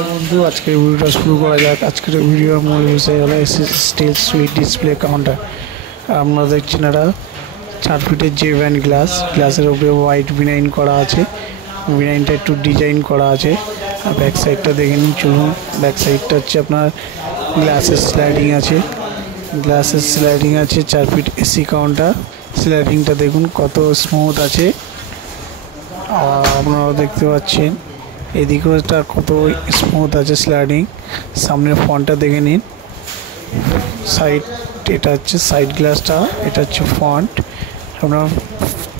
বন্ধু আজকের ভিডিওটা শুরু করা যাক। আজকের ভিডিওর মূল বিষয় হলো স্টিল সুইট ডিসপ্লে কাউন্টার। আপনারা দেখছেন এটা 4 ফিটের যে ব্যান্ড গ্লাসের উপরে হোয়াইট ভিনাইন করা আছে। ভিনাইনটা একটু ডিজাইন করা আছে। আর ব্যাক সাইডটা দেখে নিন, চলুন। ব্যাক সাইডটা হচ্ছে আপনার গ্লাসের স্লাইডিং আছে 4 ফিট এসি কাউন্টার। স্লাইডিংটা দেখুন কত স্মুথ আছে। আর আপনারা দেখতে পাচ্ছেন এদিকেটা কত স্মুথ আছে স্লাইডিং। সামনের ফন্টটা দেখে নিন। এটা হচ্ছে সাইড গ্লাসটা, এটা হচ্ছে ফন্ট। আপনার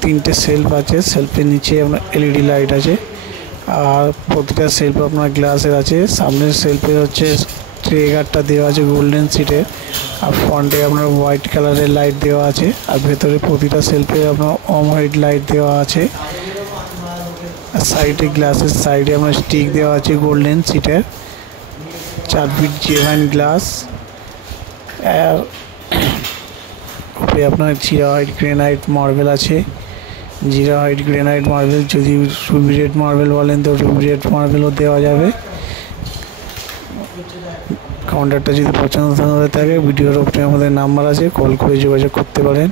3টে সেলফ আছে, সেলফের নিচে আপনার এলইডি লাইট আছে। আর প্রতিটা সেলফ আপনার গ্লাসের আছে। সামনের সেলফে হচ্ছে ট্রিগারটা দেওয়া আছে গোল্ডেন সিটের। আর ফ্রন্টে আপনার হোয়াইট কালারের লাইট দেওয়া আছে। আর ভেতরে প্রতিটা সেলফে আপনার হোয়াইট লাইট দেওয়া আছে। আর সাইডে গ্লাসের সাইডে আপনার স্টিক দেওয়া আছে গোল্ডেন সিটের। 4 ফিট জেভান গ্লাস। উপরে আপনার জিরা হোয়াইট গ্রেনাইট মার্বেল আছে। জিরা হোয়াইট গ্রেনাইট মার্বেল, যদি রুবি রেড মার্বেল বলেন তো রুবি রেড মার্বেলও দেওয়া যাবে। কাউন্টারটা যদি পছন্দ হয়ে থাকে, ভিডিওর উপরে আমাদের নাম্বার আছে, কল করে যোগাযোগ করতে পারেন।